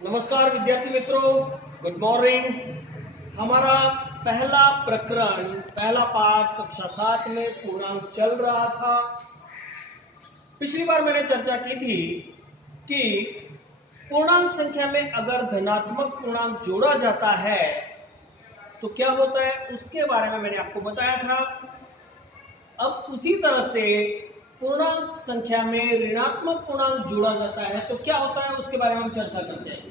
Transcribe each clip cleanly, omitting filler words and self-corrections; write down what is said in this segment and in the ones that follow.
नमस्कार विद्यार्थी मित्रों, गुड मॉर्निंग। हमारा पहला प्रकरण, पहला पाठ कक्षा 7 में पूर्णांक चल रहा था। पिछली बार मैंने चर्चा की थी कि पूर्णांक संख्या में अगर धनात्मक पूर्णांक जोड़ा जाता है तो क्या होता है, उसके बारे में मैंने आपको बताया था। अब उसी तरह से पूर्णांक संख्या में ऋणात्मक पूर्णांक जोड़ा जाता है तो क्या होता है, उसके बारे में हम चर्चा करते हैं।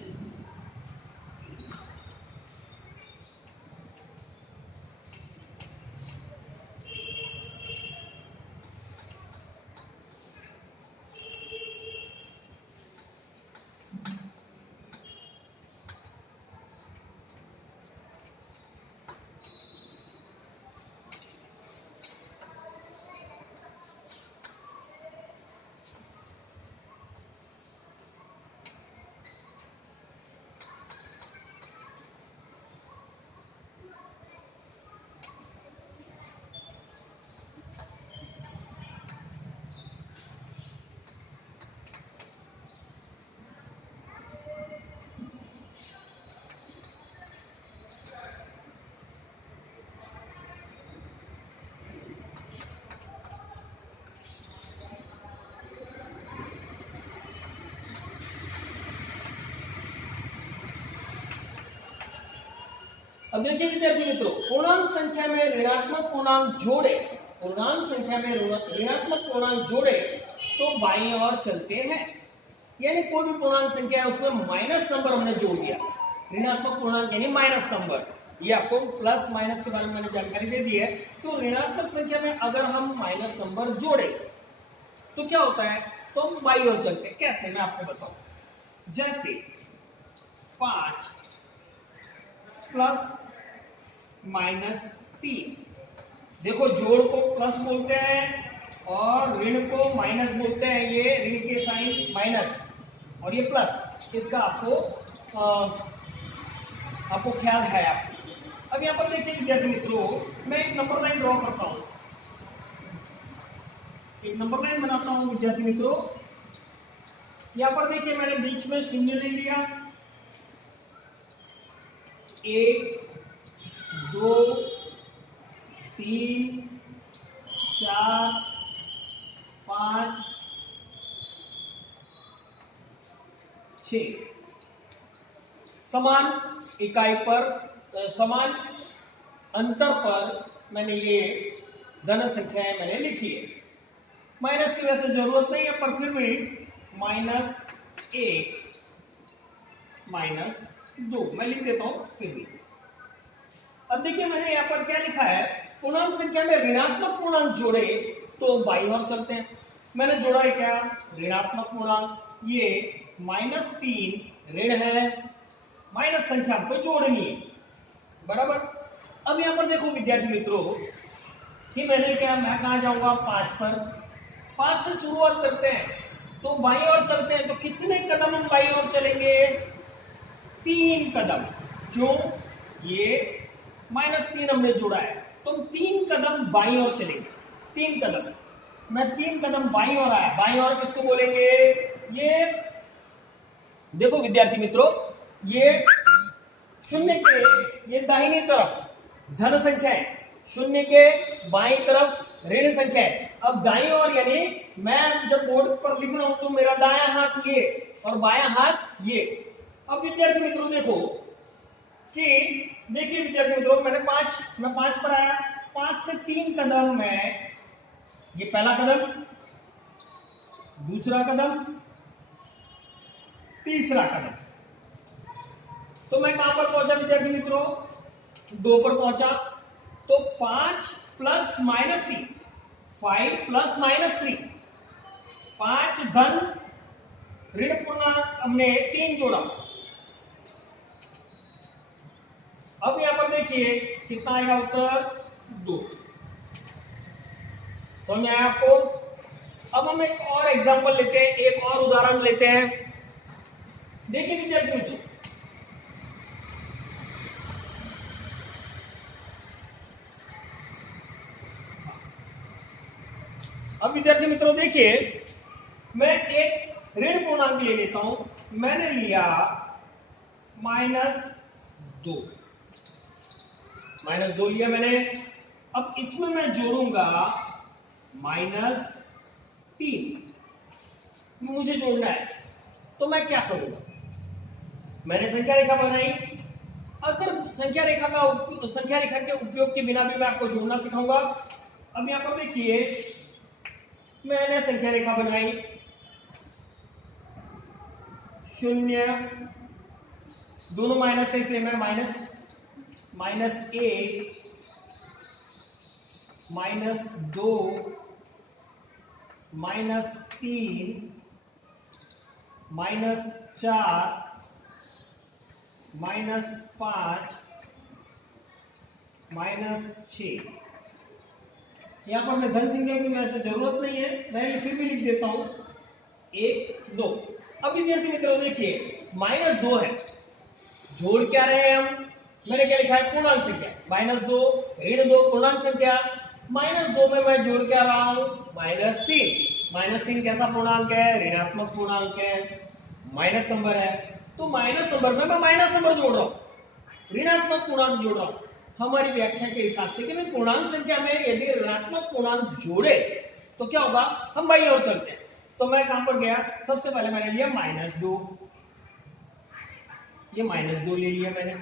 अब देखिए विद्यार्थी मित्रों, पूर्णांक संख्या में ऋणात्मक पूर्णांक जोड़े, पूर्णांक संख्या में ऋणात्मक पूर्णांक जोड़े तो बाईं ओर चलते हैं। यानी कोई भी पूर्णांक संख्या है उसमें माइनस नंबर हमने जोड़ दिया। ऋणात्मक पूर्णांक यानी माइनस नंबर, ये आपको प्लस माइनस के बारे में मैंने जानकारी दे दी है। तो ऋणात्मक संख्या में अगर हम माइनस नंबर जोड़े तो क्या होता है, तो हम बाईं ओर चलते हैं। कैसे, मैं आपको बताऊं। जैसे 5 प्लस माइनस 3, देखो जोड़ को प्लस बोलते हैं और ऋण को माइनस बोलते हैं। ये ऋण के साइन माइनस और ये प्लस, इसका आपको ख्याल है। आपको अब यहाँ पर देखिए विद्यार्थी मित्रों, मैं एक नंबर लाइन ड्रॉ करता हूं, एक नंबर लाइन बनाता हूं विद्यार्थी मित्रों। यहाँ पर देखिए मैंने बीच में शून्य ले लिया। 1 2 3 4 5 6 समान इकाई पर, समान अंतर पर मैंने ये धन संख्याएं मैंने लिखी है। माइनस की वैसे जरूरत नहीं है, पर फिर भी -1 -2 मैं लिख देता हूं फिर भी। अब देखिए मैंने यहाँ पर क्या लिखा है, पूर्णांक संख्या में ऋणात्मक पूर्णांक जोड़े तो बाईं ओर चलते हैं। मैंने जोड़ा है क्या, ऋणात्मक पूर्णांक। ये -3 ऋण है, माइनस संख्या हमको जोड़नी है, बराबर। अब यहाँ पर देखो विद्यार्थी मित्रों कि मैं कहाँ जाऊंगा, 5 पर। 5 से शुरुआत करते हैं तो बाईं ओर चलते हैं। तो कितने कदम हम बाईं ओर चलेंगे, 3 कदम। क्यों, ये -3 हमने जोड़ा है तो 3 कदम बाईं ओर चलेंगे। 3 कदम, मैं 3 कदम बाईं ओर आया। बाईं ओर किसको बोलेंगे, ये देखो विद्यार्थी मित्रों, ये शून्य के ये दाहिनी तरफ धन संख्या है, शून्य के बाईं तरफ ऋण संख्या है। अब दाईं ओर यानी मैं जब बोर्ड पर लिख रहा हूं तो मेरा दायां हाथ ये और बायां हाथ ये। अब विद्यार्थी मित्रों देखो कि देखिए विद्यार्थी मित्रों, मैं 5 पर आया। 5 से 3 कदम मैं, ये पहला कदम, दूसरा कदम, तीसरा कदम। तो मैं कहां पर पहुंचा विद्यार्थी मित्रों, 2 पर पहुंचा। तो 5 प्लस -3, 5 प्लस -3, 5 धन ऋण पूर्णांक हमने 3 जोड़ा। अब यहां पर देखिए कितना आएगा उत्तर, 2। समझ में आया आपको। अब हम एक और एग्जांपल लेते हैं, एक और उदाहरण लेते हैं। देखिए विद्यार्थी मित्रों, अब विद्यार्थी मित्रों देखिए, मैं एक ऋण पूर्णांक ले लेता हूं। मैंने लिया -2 -2 लिया मैंने। अब इसमें मैं जोड़ूंगा -3, मुझे जोड़ना है तो मैं क्या करूंगा, मैंने संख्या रेखा बनाई। अगर संख्या रेखा के उपयोग के बिना भी मैं आपको जोड़ना सिखाऊंगा। अब यहां पर देखिए मैंने संख्या रेखा बनाई, 0, दोनों माइनस है इसलिए मैं -1 -2 -3 -4 -5 -6। यहां पर मैं धन संख्या की वैसे जरूरत नहीं है, मैं फिर भी लिख देता हूं 1 2। अब विद्यार्थी मित्रों देखिए -2 है, जोड़ क्या रहे हैं हम, मैंने क्या लिखा है पूर्णांक संख्या, -2 -2 पूर्णांक संख्या, -2 में मैं जोड़ क्या रहा हूं -3। -3 कैसा पूर्णांक है, ऋणात्मक पूर्णांक है, माइनस नंबर है, तो माइनस नंबर में मैं माइनस नंबर जोड़ रहा हूं, ऋणात्मक पूर्णांक जोड़ रहा हूं। हमारी व्याख्या के हिसाब से कि मैं पूर्णांक संख्या में यदि ऋणात्मक पूर्णांक जोड़े तो क्या होगा, हम बाईं ओर चलते हैं। तो मैं कहां पर गया, सबसे पहले मैंने लिया -2, ये -2 ले लिया मैंने।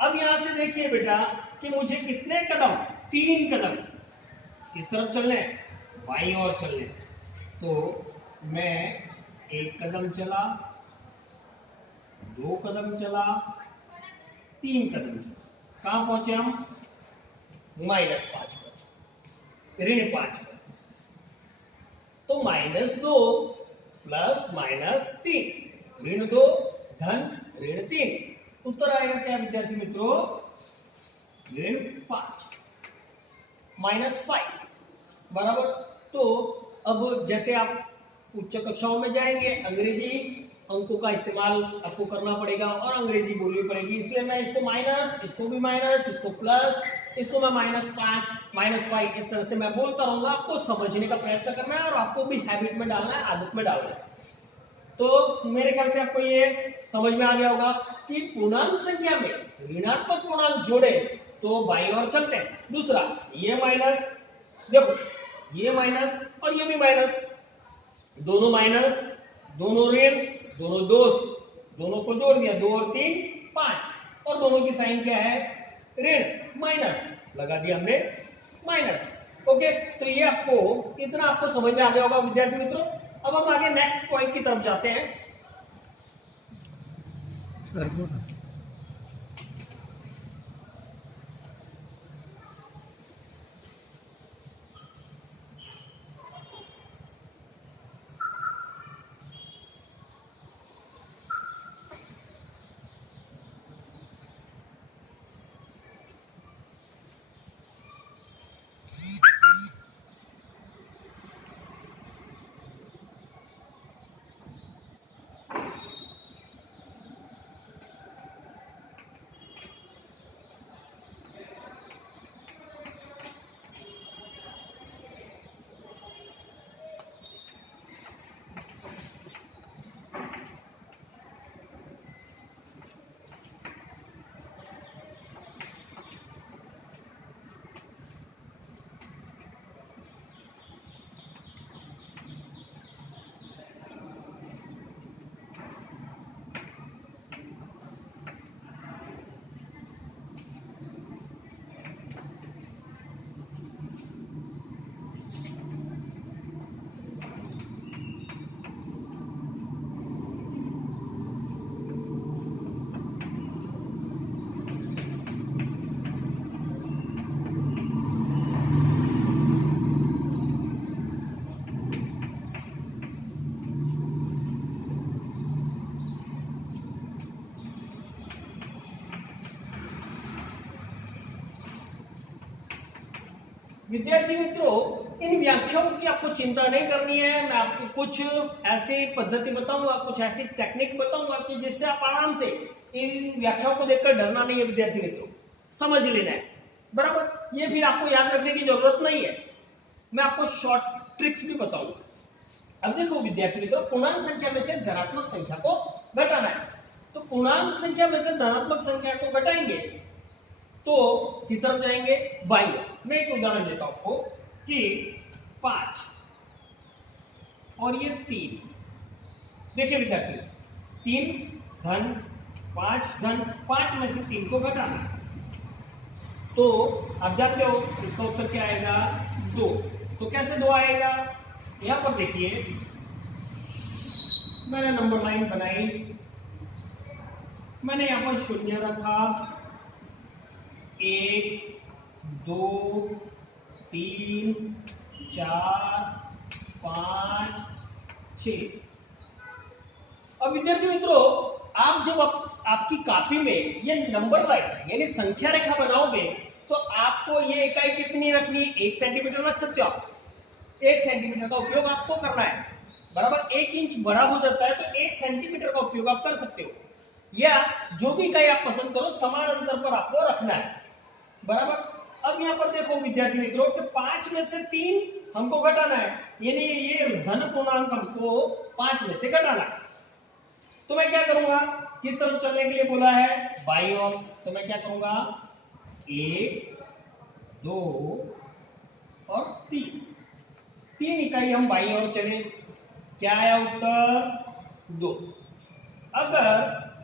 अब यहां से देखिए बेटा कि मुझे कितने कदम, 3 कदम किस तरफ चलने हैं, बाईं ओर चलने। तो मैं 1 कदम चला, 2 कदम चला, 3 कदम चला, कहां पहुंचे हम, -5 पर, ऋण 5 पर। तो -2 प्लस -3, ऋण 2 धन ऋण 3, उत्तर आएगा क्या विद्यार्थी मित्रों, ऋण 5 -5 बराबर। तो अब जैसे आप उच्च कक्षाओं में जाएंगे अंग्रेजी अंकों का इस्तेमाल आपको करना पड़ेगा और अंग्रेजी बोलनी पड़ेगी, इसलिए मैं इसको माइनस, इसको भी माइनस, इसको प्लस, इसको मैं -5 -5 इस तरह से मैं बोलता रहूंगा। आपको समझने का प्रयत्न करना है और आपको भी हैबिट में डालना है, आदत में डालना है। तो मेरे ख्याल से आपको ये समझ में आ गया होगा कि पूर्णांक संख्या में ऋणात्मक पूर्णांक जोड़े तो बाईं ओर चलते हैं। दूसरा ये माइनस, देखो ये माइनस और ये भी माइनस, दोनों माइनस, दोनों ऋण, दोनों दोस्त, दोनों को जोड़ दिया, 2 और 3 5, और दोनों की साइन क्या है, ऋण, माइनस लगा दिया हमने माइनस। ओके, तो ये आपको इतना आपको समझ में आ गया होगा विद्यार्थी मित्रों। अब हम आगे नेक्स्ट पॉइंट की तरफ जाते हैं। विद्यार्थी मित्रों, इन व्याख्याओं की आपको चिंता नहीं करनी है। मैं आपको कुछ ऐसी पद्धति बताऊंगा, कुछ ऐसी टेक्निक बताऊंगा कि जिससे आप आराम से इन व्याख्याओं को देखकर डरना नहीं है विद्यार्थी मित्रों, समझ लेना है, बराबर। ये फिर आपको याद रखने की जरूरत नहीं है, मैं आपको शॉर्ट ट्रिक्स भी बताऊंगा। अब देखो विद्यार्थी मित्रों, पूर्णांक संख्या में से धनात्मक संख्या को घटाना है, तो पूर्णांक संख्या में से धनात्मक संख्या को घटाएंगे तो किस तरफ जाएंगे, बाई। मैं एक उदाहरण देता हूं आपको कि 5 और ये 3। देखिए विद्यार्थी, 3 धन 5 धन 5 में से 3 को घटाना, तो आप जानते हो इसका उत्तर क्या आएगा, 2। तो कैसे 2 आएगा, यहां पर देखिए मैंने नंबर लाइन बनाई, मैंने यहां पर 0 रखा, 1 2 3 4 5 6। अब विद्यार्थी मित्रों, आप जब आपकी कॉपी में ये नंबर लाइन यानी संख्या रेखा बनाओगे तो आपको ये इकाई कितनी रखनी है, 1 सेंटीमीटर रख सकते हो आप। 1 सेंटीमीटर का उपयोग आपको करना है, बराबर। 1 इंच बड़ा हो जाता है तो 1 सेंटीमीटर का उपयोग आप कर सकते हो, या जो भी इकाई आप पसंद करो समान अंतर पर आपको रखना है, बराबर। अब यहाँ पर देखो विद्यार्थी मित्रों कि 5 में से 3 हमको घटाना है, यानी ये धन पूर्णांक हमको 5 में से घटाना है। तो मैं क्या करूंगा, किस तरफ चलने के लिए बोला है, बाईं ओर। तो मैं क्या करूंगा, 1 2 और 3 इकाई हम बाईं ओर चले, क्या आया उत्तर, 2। अगर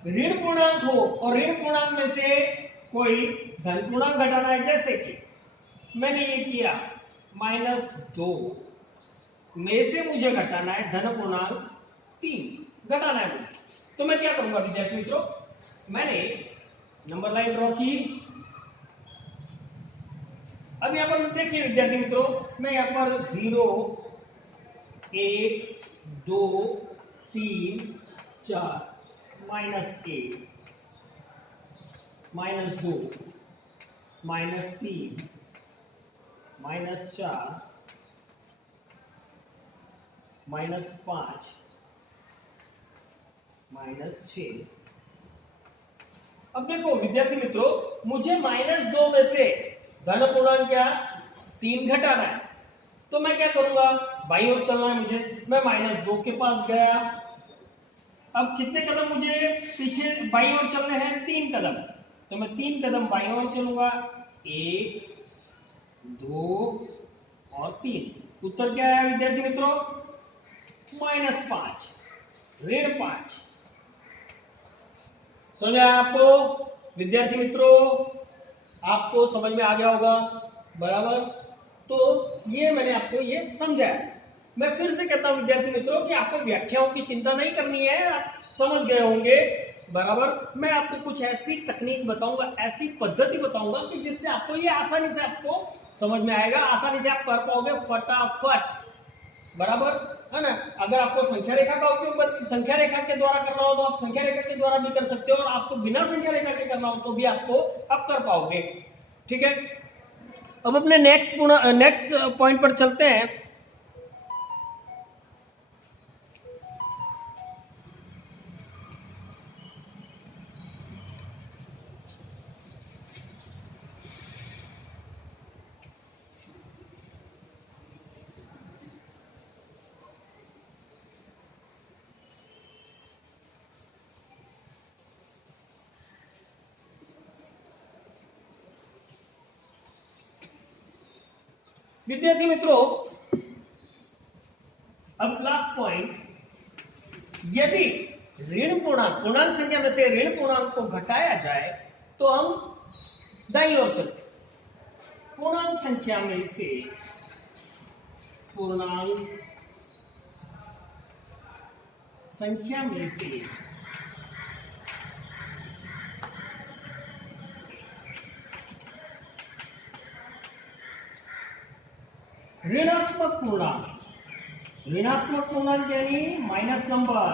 ऋण पूर्णांक हो और ऋण पूर्णांक में से कोई धन पूर्णांक घटाना है, जैसे कि मैंने ये किया -2 में से मुझे घटाना है धन पूर्णांक 3 घटाना है मुझे, तो मैं क्या करूंगा विद्यार्थी मित्रों, मैंने नंबर लाइन ड्रॉ की। अब यहां पर देखिए विद्यार्थी मित्रों, मैं यहां पर 0 1 2 3 4 -1 -2 -3 -4 -5 -6। अब देखो विद्यार्थी मित्रों, मुझे -2 में से धन पूर्णांक क्या 3 घटाना है, तो मैं क्या करूंगा, बाईं ओर चलना है मुझे, मैं -2 के पास गया। अब कितने कदम मुझे पीछे बाईं ओर चलने हैं, 3 कदम, तो मैं 3 कदम बाईं ओर चलूंगा, 1 2 और 3। उत्तर क्या है विद्यार्थी मित्रों, -5, ऋण 5। समझ आया आपको विद्यार्थी मित्रों, आपको समझ में आ गया होगा, बराबर। तो ये मैंने आपको ये समझाया। मैं फिर से कहता हूं विद्यार्थी मित्रों कि आपको व्याख्याओं की चिंता नहीं करनी है, आप समझ गए होंगे, बराबर। मैं आपको कुछ ऐसी तकनीक बताऊंगा, ऐसी पद्धति बताऊंगा कि जिससे आपको ये आसानी से आपको समझ में आएगा, आसानी से आप कर पाओगे फटाफट, बराबर है ना। अगर आपको संख्या रेखा का उपयोग संख्या रेखा के द्वारा करना हो तो आप संख्या रेखा के द्वारा भी कर सकते हो, और आपको बिना संख्या रेखा के करना हो तो भी आपको आप कर पाओगे, ठीक है। अब अपने नेक्स्ट पॉइंट पर चलते हैं। विद्यार्थी मित्रों, अब लास्ट पॉइंट, यदि ऋण पूर्णांक संख्या में से ऋण पूर्णांक को घटाया जाए तो हम दाईं ओर चलते, पूर्णांक संख्या में से पूर्णांक संख्या में से ऋणात्मक पूर्णांक यानी माइनस नंबर,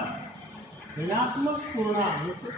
ऋणात्मक पूर्णांक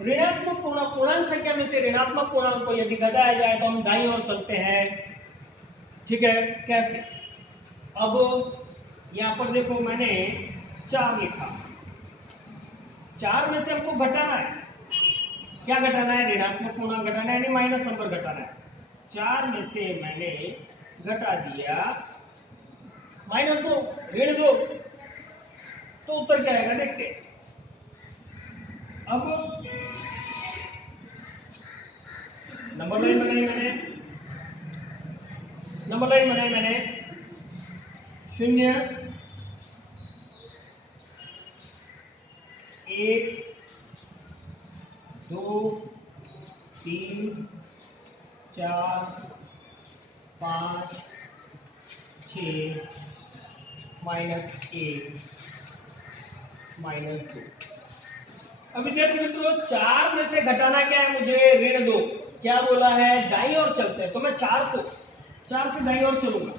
ऋणात्मक पूर्णांक संख्या में से ऋणात्मक पूर्णांक को यदि घटाया जाए तो हम दाईं ओर चलते हैं। ठीक है, कैसे? अब यहां पर देखो मैंने 4 लिखा, 4 में से हमको घटाना है। क्या घटाना है? ऋणात्मक पूर्णांक घटाना है, यानी माइनस नंबर घटाना है। 4 में से मैंने घटा दिया -2, ऋण 2, तो उत्तर क्या आएगा देखते हैं। अब नंबर लाइन बनाई मैंने 0 1 2 3 4 5 6 -1 -2। अब विद्यार्थी मित्रों 4 में से घटाना क्या है मुझे? ऋण 2। क्या बोला है? दाईं ओर चलते हैं, तो मैं 4 से दाईं ओर चलूंगा।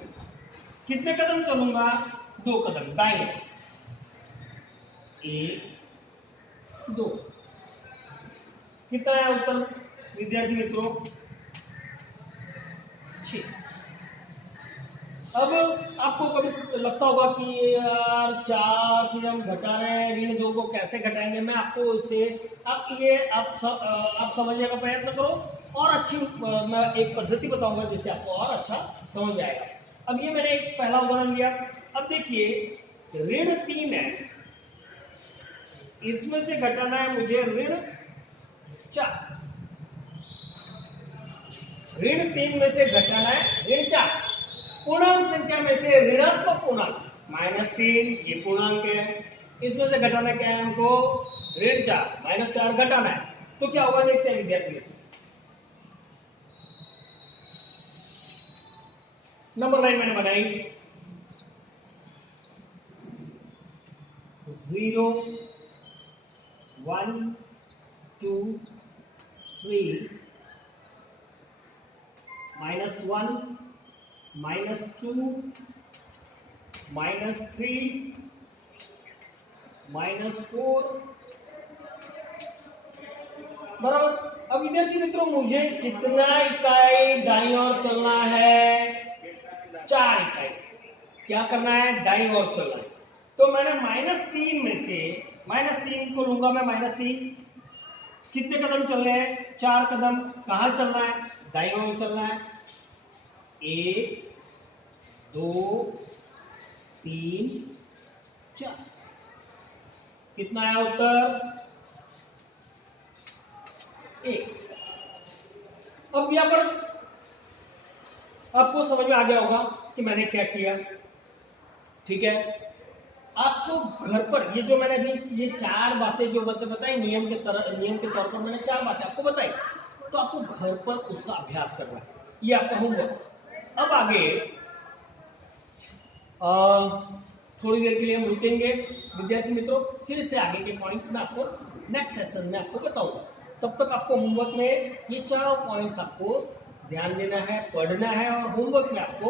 कितने कदम चलूंगा? 2 कदम दाईं ओर। 1 2। कितना है उत्तर विद्यार्थी मित्रों? 6। अब आपको कभी लगता होगा कि यार 4 फिर हम घटा रहे हैं, ऋण 2 को कैसे घटाएंगे? मैं आपको इसे आप समझने का प्रयत्न करो और अच्छी मैं एक पद्धति बताऊंगा जिससे आपको और अच्छा समझ में आएगा। अब ये मैंने एक पहला उदाहरण लिया। अब देखिए ऋण 3 है, इसमें से घटाना है मुझे ऋण 4। ऋण 3 में से घटाना है ऋण 4। पूर्णांक संख्या में से ऋणात्मक पूर्णांक -3 ये पूर्णांक है, इसमें से घटाना क्या है हमको? ऋण 4 -4 घटाना है। तो क्या होगा देखते हैं विद्यार्थी। नंबर लाइन मैंने बनाई 0 1 2 3 -1 -2 -3 -4 बराबर। अब विद्यार्थी मित्रों मुझे कितना इकाई दाईं ओर चलना है? 4 इकाई। क्या करना है? दाईं ओर चलना है। तो मैंने -3 में से -3 को लूंगा मैं -3। कितने कदम चल रहे हैं? 4 कदम। कहां चलना है? दाईं ओर चलना है। 1 2 3 4। कितना है उत्तर? 1। अब यहां पर आपको समझ में आ गया होगा कि मैंने क्या किया। ठीक है, आपको घर पर ये जो मैंने अभी ये 4 बातें जो बताई नियम के तौर पर मैंने 4 बातें आपको बताई, तो आपको घर पर उसका अभ्यास करना है। ये आपका होमवर्क। अब आगे थोड़ी देर के लिए हम रुकेंगे विद्यार्थी मित्रों, फिर से आगे के पॉइंट्स में आपको नेक्स्ट सेशन में आपको बताऊंगा। तब तक आपको होमवर्क में ये 4 पॉइंट्स आपको ध्यान देना है, पढ़ना है और होमवर्क में आपको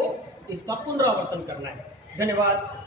इसका पुनरावर्तन करना है। धन्यवाद।